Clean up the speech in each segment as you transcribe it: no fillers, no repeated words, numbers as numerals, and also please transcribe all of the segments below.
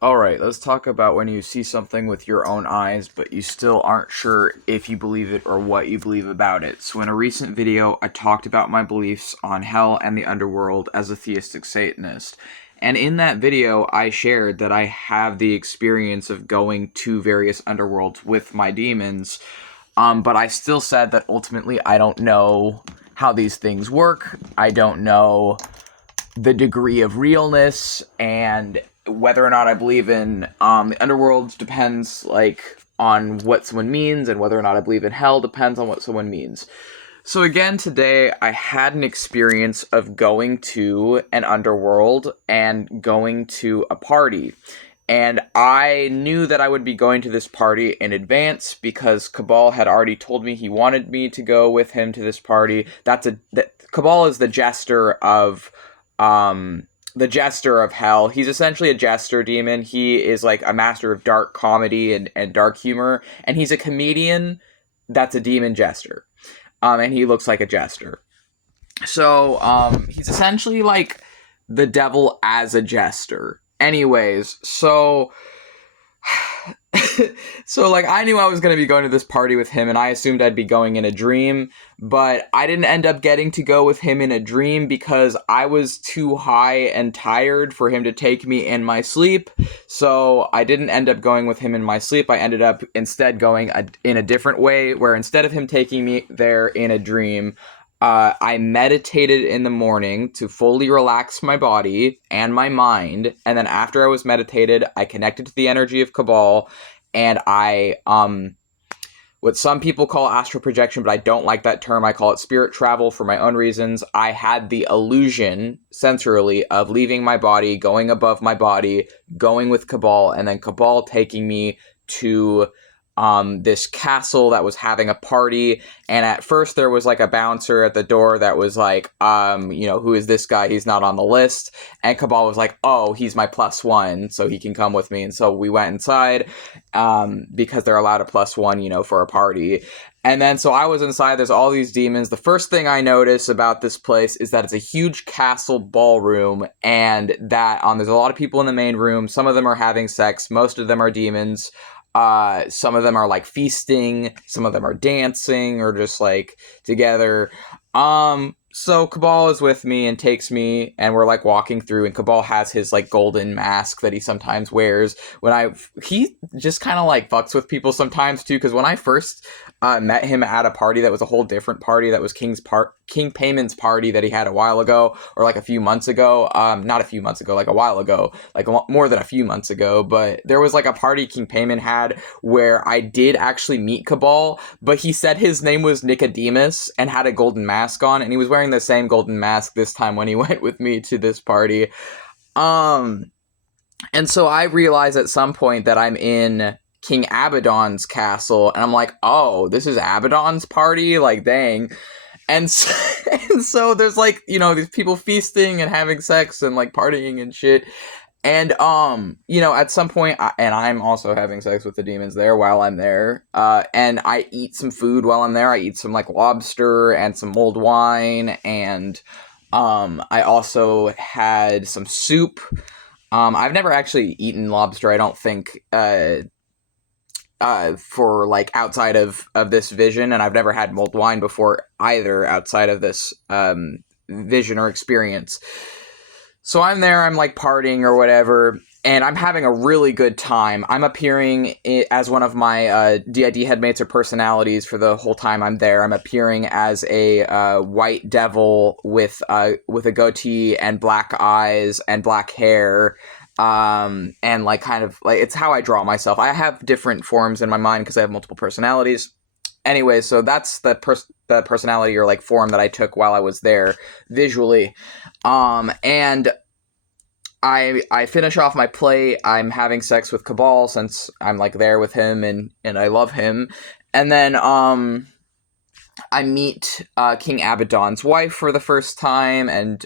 Alright, let's talk about when you see something with your own eyes, but you still aren't sure if you believe it or what you believe about it. So, in a recent video, I talked about my beliefs on hell and the underworld as a theistic Satanist. And in that video, I shared that I have the experience of going to various underworlds with my demons, but I still said that ultimately I don't know how these things work. I don't know the degree of realness, and whether or not I believe in the underworld depends on what someone means, and whether or not I believe in hell depends on what someone means. So again, today I had an experience of going to an underworld and going to a party. And I knew that I would be going to this party in advance because Cabal had already told me he wanted me to go with him to this party. Cabal is the jester of hell. He's essentially a jester demon. He is like a master of dark comedy and dark humor, and he's a comedian that's a demon jester. And he looks like a jester. So, he's essentially like the devil as a jester. Anyways, so like I knew I was going to be going to this party with him, and I assumed I'd be going in a dream, but I didn't end up getting to go with him in a dream because I was too high and tired for him to take me in my sleep. So I didn't end up going with him in my sleep. I ended up instead going in a different way, where instead of him taking me there in a dream, I meditated in the morning to fully relax my body and my mind, and then after I was meditated, I connected to the energy of Cabal, and I, what some people call astral projection, but I don't like that term. I call it spirit travel for my own reasons. I had the illusion, sensorily, of leaving my body, going above my body, going with Cabal, and then Cabal taking me to this castle that was having a party. And at first there was like a bouncer at the door that was like, who is this guy? He's not on the list. And Cabal was like, oh, he's my +1, so he can come with me. And so we went inside, because they're allowed a +1, for a party. And then, so I was inside, there's all these demons. The first thing I notice about this place is that it's a huge castle ballroom, and that there's a lot of people in the main room. Some of them are having sex, most of them are demons. Some of them are like feasting, some of them are dancing or just like together. So Cabal is with me and takes me, and we're like walking through, and Cabal has his like golden mask that he sometimes wears. He just kind of like fucks with people sometimes too, because when I first met him at a party that was a whole different party, that was King Payment's party that he had a while ago, or like a few months ago. Not a few months ago, like a while ago, like more than a few months ago. But there was like a party King Payment had where I did actually meet Cabal, but he said his name was Nicodemus and had a golden mask on, and he was wearing the same golden mask this time when he went with me to this party. And so I realized at some point that I'm in King Abaddon's castle, and I'm like, oh, this is Abaddon's party? Like, dang. And so, and so there's like, these people feasting and having sex and like partying and shit. And, at some point, and I'm also having sex with the demons there while I'm there. And I eat some food while I'm there. I eat some like lobster and some mulled wine. And, I also had some soup. I've never actually eaten lobster, I don't think, for like outside of this vision, and I've never had mulled wine before either outside of this vision or experience. So I'm there, I'm like partying or whatever, and I'm having a really good time. I'm appearing as one of my DID headmates or personalities for the whole time I'm there. I'm appearing as a white devil with a goatee and black eyes and black hair. And like kind of like, it's how I draw myself. I have different forms in my mind because I have multiple personalities. Anyway, so that's the personality or like form that I took while I was there visually. And I finish off my plate. I'm having sex with Cabal since I'm like there with him, and I love him. And then I meet King Abaddon's wife for the first time, and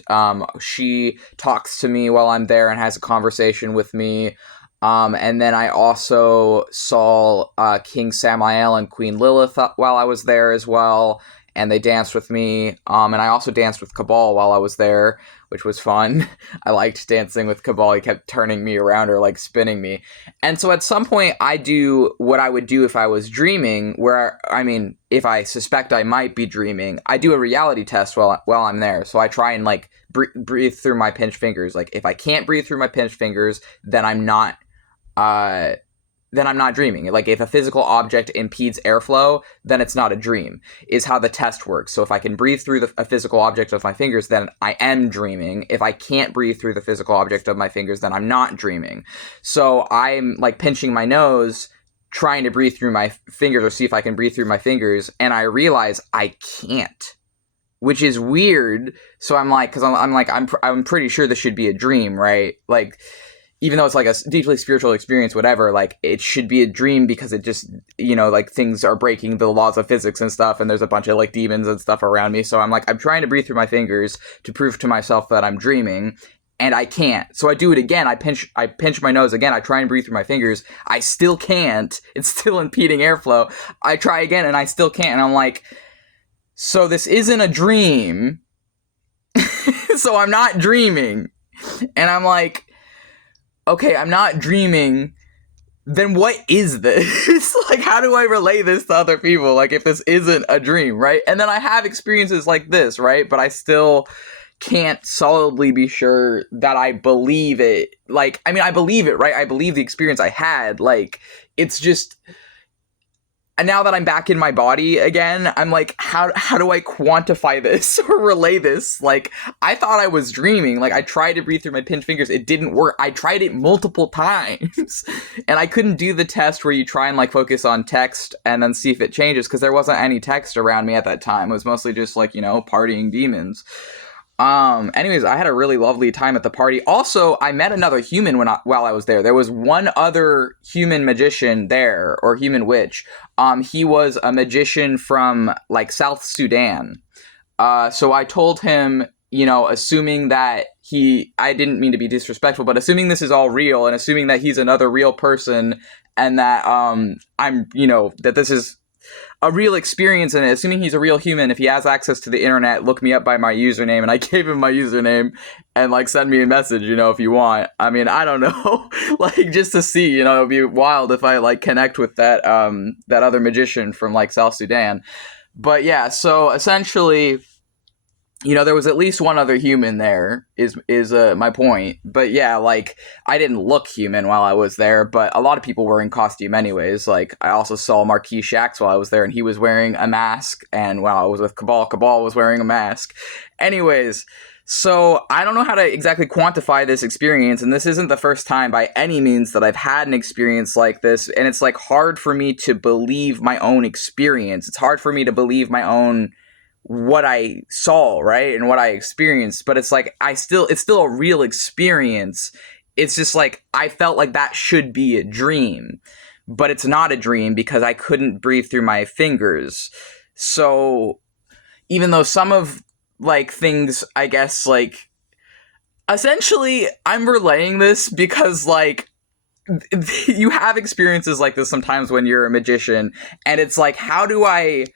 she talks to me while I'm there and has a conversation with me. And then I also saw King Samael and Queen Lilith while I was there as well. and they danced with me. And I also danced with Cabal while I was there, which was fun. I liked dancing with Cabal. He kept turning me around or like spinning me. And so at some point I do what I would do if I was dreaming, where, I mean, if I suspect I might be dreaming, I do a reality test while I'm there. So I try and like breathe through my pinched fingers. Like if I can't breathe through my pinched fingers, then I'm not dreaming. Like if a physical object impedes airflow, then it's not a dream, is how the test works. So if I can breathe through a physical object with my fingers, then I am dreaming. If I can't breathe through the physical object of my fingers, then I'm not dreaming. So I'm like pinching my nose, trying to breathe through my fingers or see if I can breathe through my fingers, and I realize I can't, which is weird. So I'm like, because I'm pretty sure this should be a dream, right? Like, even though it's like a deeply spiritual experience, whatever, like it should be a dream because it just, you know, like things are breaking the laws of physics and stuff, and there's a bunch of like demons and stuff around me. So I'm like, I'm trying to breathe through my fingers to prove to myself that I'm dreaming, and I can't. So I do it again. I pinch my nose again. I try and breathe through my fingers. I still can't. It's still impeding airflow. I try again and I still can't. And I'm like, so this isn't a dream. So I'm not dreaming. And I'm like, okay, I'm not dreaming, then what is this? Like, how do I relay this to other people? Like, if this isn't a dream, right? And then I have experiences like this, right? But I still can't solidly be sure that I believe it. Like, I mean, I believe it, right? I believe the experience I had. Like, it's just... And now that I'm back in my body again, I'm like, how do I quantify this or relay this? Like, I thought I was dreaming. Like, I tried to breathe through my pinched fingers. It didn't work. I tried it multiple times. And I couldn't do the test where you try and, like, focus on text and then see if it changes, because there wasn't any text around me at that time. It was mostly just, like, you know, partying demons. Anyways, I had a really lovely time at the party. Also, I met another human while I was there. There was one other human magician there, or human witch. He was a magician from, like, South Sudan. So I told him, you know, assuming that I didn't mean to be disrespectful, but assuming this is all real, and assuming that he's another real person, and that, I'm, you know, that this is a real experience, and assuming he's a real human, if he has access to the internet, look me up by my username. And I gave him my username, and like, send me a message, you know, if you want. I mean, I don't know, like, just to see, you know, it'd be wild if I like connect with that other magician from like South Sudan. But yeah, so essentially, you know, there was at least one other human there, is my point. But yeah, like, I didn't look human while I was there, but a lot of people were in costume anyways. Like, I also saw Marquis Shax while I was there, and he was wearing a mask, and while I was with Cabal was wearing a mask. Anyways, so I don't know how to exactly quantify this experience, and this isn't the first time by any means that I've had an experience like this, and it's, like, hard for me to believe my own experience. It's hard for me to believe my own... what I saw, right, and what I experienced, but it's like, it's still a real experience. It's just like, I felt like that should be a dream, but it's not a dream because I couldn't breathe through my fingers. So even though some of, like, things, I guess, like, essentially, I'm relaying this because, like, you have experiences like this sometimes when you're a magician, and it's like, how do I...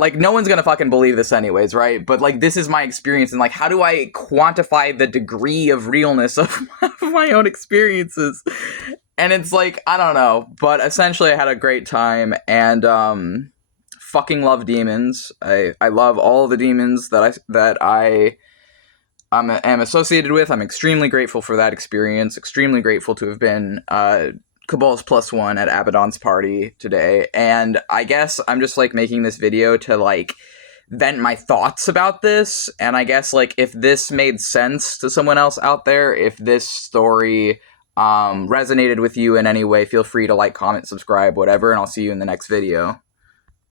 Like, no one's gonna fucking believe this anyways, right? But, like, this is my experience, and, like, how do I quantify the degree of realness of my own experiences? And it's like, I don't know. But essentially, I had a great time, and, fucking love demons. I love all the demons that I am associated with. I'm extremely grateful for that experience. Extremely grateful to have been, Cabal's +1 at Abaddon's party today, and I guess I'm just, like, making this video to, like, vent my thoughts about this, and I guess, like, if this made sense to someone else out there, if this story resonated with you in any way, feel free to like, comment, subscribe, whatever, and I'll see you in the next video.